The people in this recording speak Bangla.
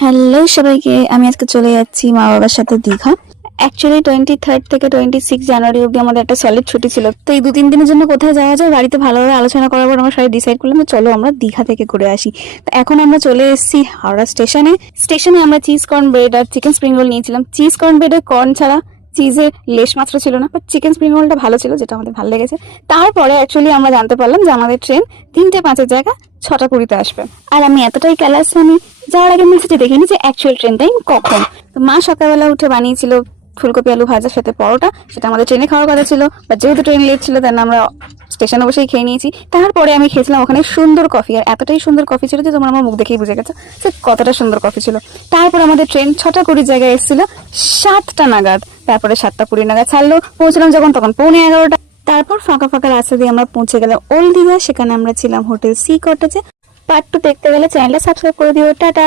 হ্যালো সবাইকে, আমি আজকে চলে যাচ্ছি মা বাবার সাথে দীঘা। অ্যাকচুয়ালি 23 থেকে 26 জানুয়ারি অব্দি আমাদের একটা সলিড ছুটি ছিল। তো এই 2-3 দিনের জন্য কোথায় যাওয়া যায় বাড়িতে ভালোভাবে আলোচনা করার পর আমরা সবাই ডিসাইড করলাম যে চলো আমরা দীঘা থেকে ঘুরে আসি। তো এখন আমরা চলে এসেছি হাওড়া স্টেশনে আমরা চিজ কর্ন ব্রেড আর চিকেন স্প্রিং রোল নিয়েছিলাম। চিজ কর্ন ব্রেডে কর্ন ছাড়া চিজের লেশ মাত্র ছিল না, বাট চিকেন স্প্রিং রোলটা ভালো ছিল, যেটা আমাদের ভালো লেগেছে। তারপরে অ্যাকচুয়ালি আমরা জানতে পারলাম যে আমাদের ট্রেন 3টে 5-এর জায়গায় 6টা 20-তে আসবে। আর আমি এতটাই ক্যালাস, আমি যাওয়ার আগে মেসেজে দেখিনি যে অ্যাকচুয়াল ট্রেন টাইম কখন। তো মা সকালবেলা উঠে বানিয়েছিল ফুলকপি আলু ভাজার সাথে পরোটা, সেটা আমাদের ট্রেনে খাওয়ার কথা ছিল, বাট যেহেতু ট্রেন লেট ছিল তাই আমরা স্টেশনে বসেই খেয়ে নিয়েছি। তারপরে আমি খেয়েছিলাম ওখানে সুন্দর কফি, আর এতটাই সুন্দর কফি ছিল যে তোমরা আমার মুখ দেখেই বুঝে গেছো যে কতটা সুন্দর কফি ছিল। তারপর আমাদের ট্রেন 6টা 20 জায়গায় এসেছিল 7টা নাগাদ, তারপরে 7টা 20 নাগাদ ছাড়লো। পৌঁছলাম যখন তখন 11:15। তারপর ফাঁকা ফাঁকা রাস্তা দিয়ে আমরা পৌঁছে গেলাম ওল্ড দীঘা। সেখানে আমরা ছিলাম হোটেল সি কটেজে। পার্ট 2 দেখতে গেলে চ্যানেলটা সাবস্ক্রাইব করে দিও। টাটা।